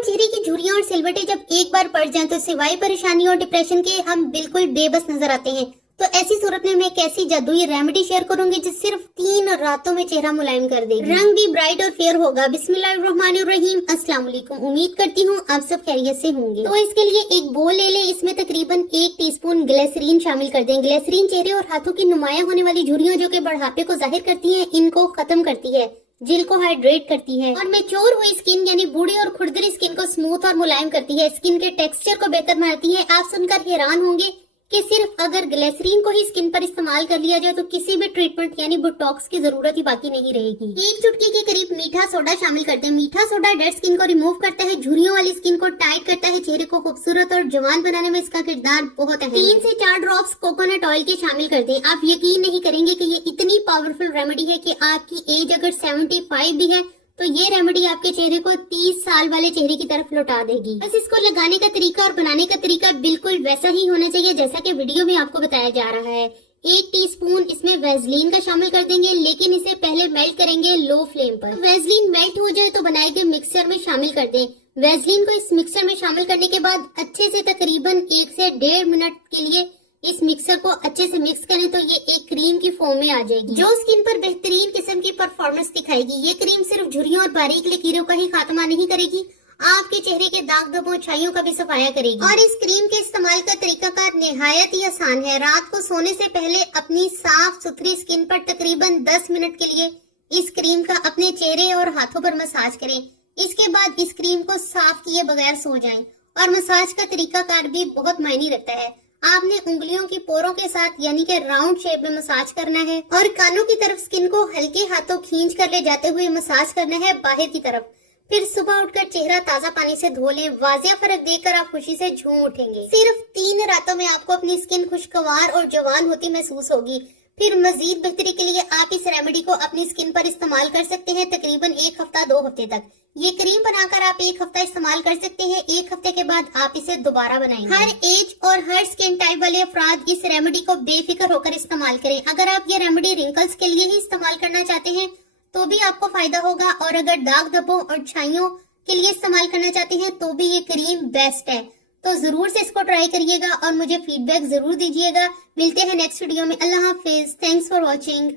और चेहरे की झुर्रियां और सिलवटें जब एक बार पड़ जाएं तो सिवाय परेशानी और डिप्रेशन के हम बिल्कुल बेबस नजर आते हैं। तो ऐसी सूरत में मैं एक ऐसी जादुई रेमेडी शेयर करूंगी जो सिर्फ 3 रातों में चेहरा मुलायम कर देगी, रंग भी ब्राइट और फेयर होगा। बिस्मिल्लाहिर्रहमानिर्रहीम। अस्सलाम वालेकुम। उम्मीद करती हूँ आप सब खैरियत से होंगे। तो इसके लिए एक बोल ले लें, इसमें तकरीबन 1 टीस्पून ग्लिसरीन शामिल कर दें। ग्लिसरीन चेहरे और हाथों की नुमाया होने वाली झुर्रियां जो कि बढ़ापे को जाहिर करती है, इनको खत्म करती है, जिल को हाइड्रेट करती है और मैच्योर हुई स्किन यानी बूढ़ी और खुरदरी स्किन को स्मूथ और मुलायम करती है, स्किन के टेक्सचर को बेहतर बनाती है। आप सुनकर हैरान होंगे कि सिर्फ अगर ग्लिसरीन को ही स्किन पर इस्तेमाल कर लिया जाए तो किसी भी ट्रीटमेंट यानी बोटॉक्स की जरूरत ही बाकी नहीं रहेगी। 1 चुटकी के करीब मीठा सोडा शामिल कर दें। मीठा सोडा डेड स्किन को रिमूव करता है, झुर्रियों वाली स्किन को टाइट करता है, चेहरे को खूबसूरत और जवान बनाने में इसका किरदार बहुत अहम है। 3 से 4 ड्रॉप्स कोकोनट ऑयल के शामिल कर दें। आप यकीन नहीं करेंगे कि ये इतनी पावरफुल रेमेडी है कि आपकी एज अगर 75 भी है तो ये रेमेडी आपके चेहरे को 30 साल वाले चेहरे की तरफ लौटा देगी। बस इसको लगाने का तरीका और बनाने का तरीका बिल्कुल वैसा ही होना चाहिए जैसा कि वीडियो में आपको बताया जा रहा है। 1 टीस्पून इसमें वैसलीन का शामिल कर देंगे, लेकिन इसे पहले मेल्ट करेंगे लो फ्लेम पर। वैसलीन मेल्ट हो जाए तो बनाए गए मिक्सर में शामिल कर दें। वैसलीन को इस मिक्सर में शामिल करने के बाद अच्छे से तकरीबन 1 से 1.5 मिनट के लिए इस मिक्सर को अच्छे से मिक्स करें तो ये एक क्रीम की फॉर्म में आ जाएगी जो स्किन पर बेहतरीन किस्म की परफॉर्मेंस दिखाएगी। ये क्रीम सिर्फ झुर्रियों और बारीक लकीरों का ही खात्मा नहीं करेगी, आपके चेहरे के दाग धब्बों छाइयों का भी सफाया करेगी। और इस क्रीम के इस्तेमाल का तरीकाकार निहायत ही आसान है। रात को सोने से पहले अपनी साफ सुथरी स्किन पर तकरीबन 10 मिनट के लिए इस क्रीम का अपने चेहरे और हाथों पर मसाज करें। इसके बाद इस क्रीम को साफ किए बगैर सो जाएं। और मसाज का तरीकाकार भी बहुत मायने रखता है। आपने उंगलियों की पोरों के साथ यानी कि राउंड शेप में मसाज करना है और कानों की तरफ स्किन को हल्के हाथों खींच कर ले जाते हुए मसाज करना है बाहर की तरफ। फिर सुबह उठकर चेहरा ताजा पानी से धो लें। वाजिया फर्क देखकर आप खुशी से झूम उठेंगे। सिर्फ 3 रातों में आपको अपनी स्किन खुशगवार और जवान होती महसूस होगी। फिर मजीद बेहतरी के लिए आप इस रेमेडी को अपनी स्किन पर इस्तेमाल कर सकते हैं तकरीबन 1 हफ्ता 2 हफ्ते तक। ये क्रीम बनाकर आप 1 हफ्ता इस्तेमाल कर सकते हैं। 1 हफ्ते के बाद आप इसे दोबारा बनाएंगे। हर एज और हर स्किन टाइप वाले अफराद इस रेमेडी को बेफिक्र होकर इस्तेमाल करें। अगर आप ये रेमेडी रिंकल्स के लिए ही इस्तेमाल करना चाहते हैं तो भी आपको फायदा होगा, और अगर दाग धब्बों और छाइयों के लिए इस्तेमाल करना चाहते हैं तो भी ये क्रीम बेस्ट है। तो जरूर से इसको ट्राई करिएगा और मुझे फीडबैक जरूर दीजिएगा। मिलते हैं नेक्स्ट वीडियो में। अल्लाह हाफिज। Thanks for watching.